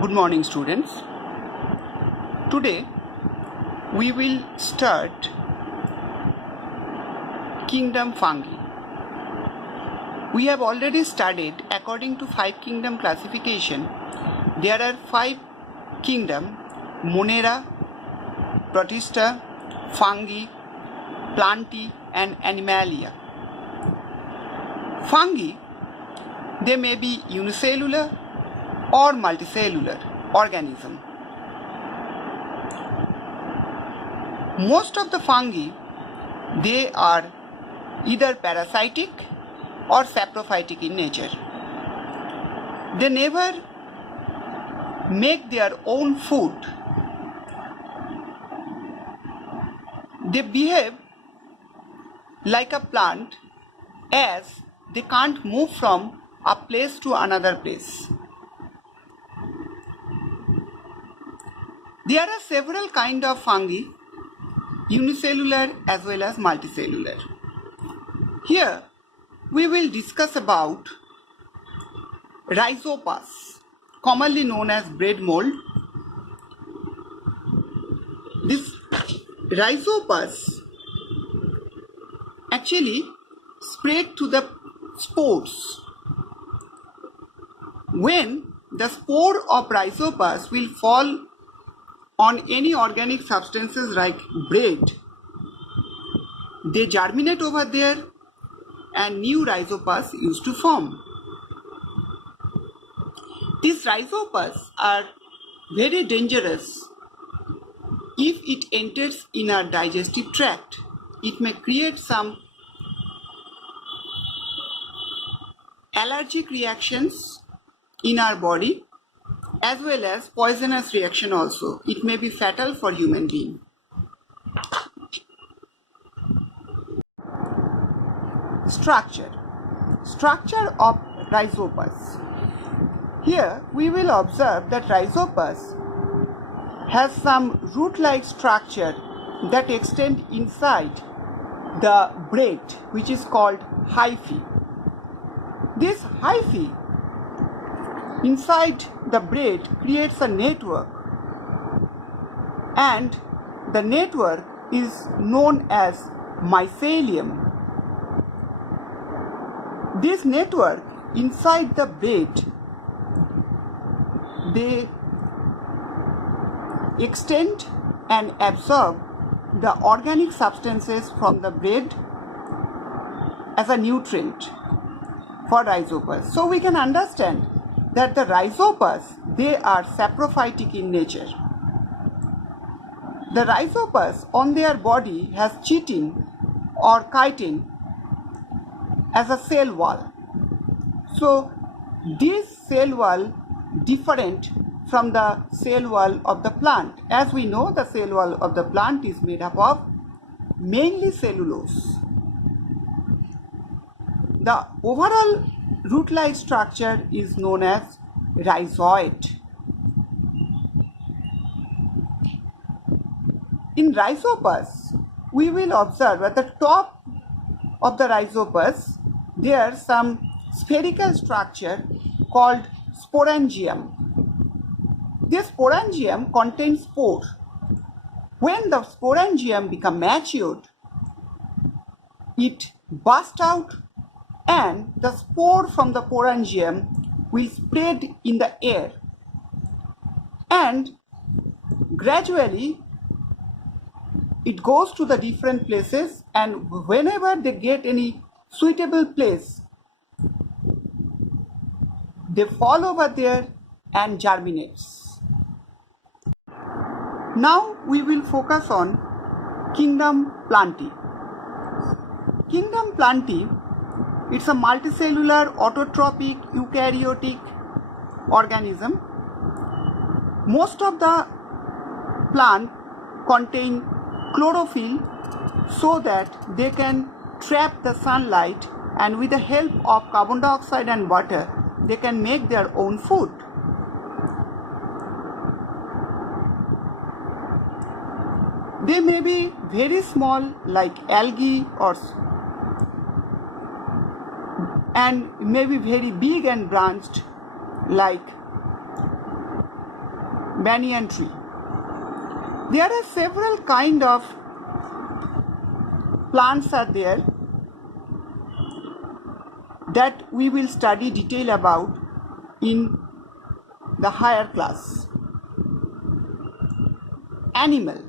Good morning, students. Today we will start Kingdom Fungi. We have already studied according to 5 kingdom classification. There are 5 kingdom: Monera, Protista, Fungi, Plantae and Animalia. Fungi, they may be unicellular or multicellular organism. Most of the fungi, they are either parasitic or saprophytic in nature. They never make their own food. They behave like a plant as they can't move from a place to another place. There are several kinds of fungi, unicellular as well as multicellular. Here we will discuss about Rhizopas, commonly known as bread mold. This Rhizopas actually spread to the spores. When the spore of Rhizopas will fall on any organic substances like bread, they germinate over there and new Rhizopas used to form. These Rhizopas are very dangerous if it enters in our digestive tract. It may create some allergic reactions in our body as well as poisonous reaction also. It may be fatal for human being. Structure of Rhizopas. Here we will observe that Rhizopas has some root-like structure that extend inside the bread, which is called hyphae. This hyphae inside the bread creates a network, and the network is known as mycelium. This network inside the bread, they extend and absorb the organic substances from the bread as a nutrient for Rhizopas. So we can understand that the Rhizopas, they are saprophytic in nature. The Rhizopas on their body has chitin or chitin as a cell wall. So this cell wall different from the cell wall of the plant. As we know, the cell wall of the plant is made up of mainly cellulose. The overall root-like structure is known as rhizoid. In Rhizopas, we will observe at the top of the Rhizopas, there is some spherical structure called sporangium. This sporangium contains spore. When the sporangium becomes matured, it bursts out and the spore from the sporangium will spread in the air, and gradually it goes to the different places, and whenever they get any suitable place, they fall over there and germinates. Now we will focus on Kingdom Plantae. Kingdom Plantae, it's a multicellular autotrophic eukaryotic organism. Most of the plant contain chlorophyll so that they can trap the sunlight, and with the help of carbon dioxide and water, they can make their own food. They may be very small like algae and may be very big and branched like banyan tree. There are several kind of plants are there that we will study detail about in the higher class. Animal.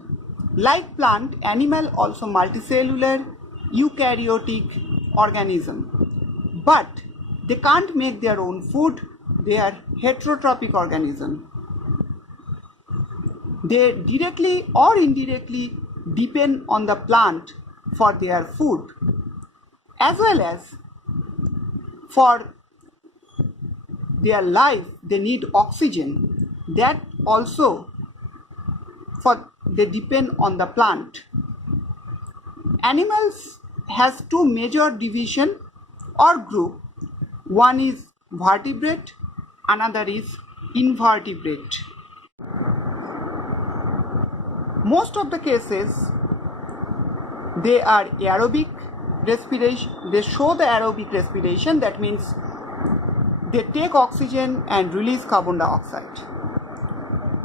Like plant, animal also multicellular, eukaryotic organism. But they can't make their own food. They are heterotrophic organism. They directly or indirectly depend on the plant for their food, as well as for their life they need oxygen. That also they depend on the plant. Animals has two major division or group. One is vertebrate, another is invertebrate. Most of the cases they are aerobic respiration. They show the aerobic respiration. That means they take oxygen and release carbon dioxide.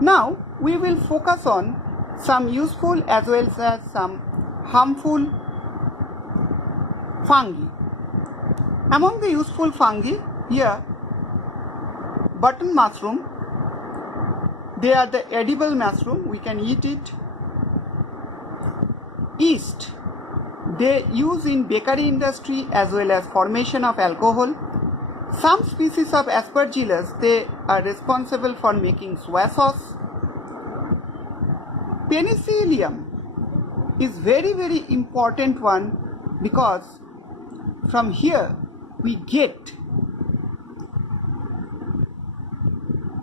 Now we will focus on some useful as well as some harmful fungi. Among the useful fungi, here button mushroom. They are the edible mushroom. We can eat it. Yeast. They use in bakery industry as well as formation of alcohol. Some species of aspergillus, they are responsible for making soy sauce. Penicillium is very important one because from here we get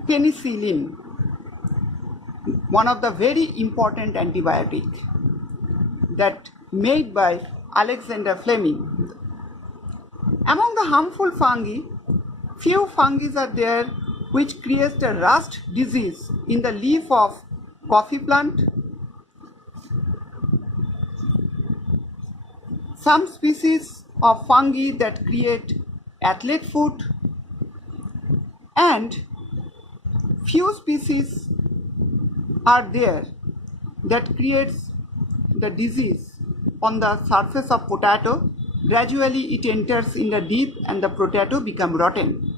penicillin, one of the very important antibiotic that made by Alexander Fleming. Among the harmful fungi, few fungi are there which creates a rust disease in the leaf of coffee plant. Some species of fungi that create athlete foot, and few species are there that creates the disease on the surface of potato. Gradually it enters in the deep and the potato become rotten.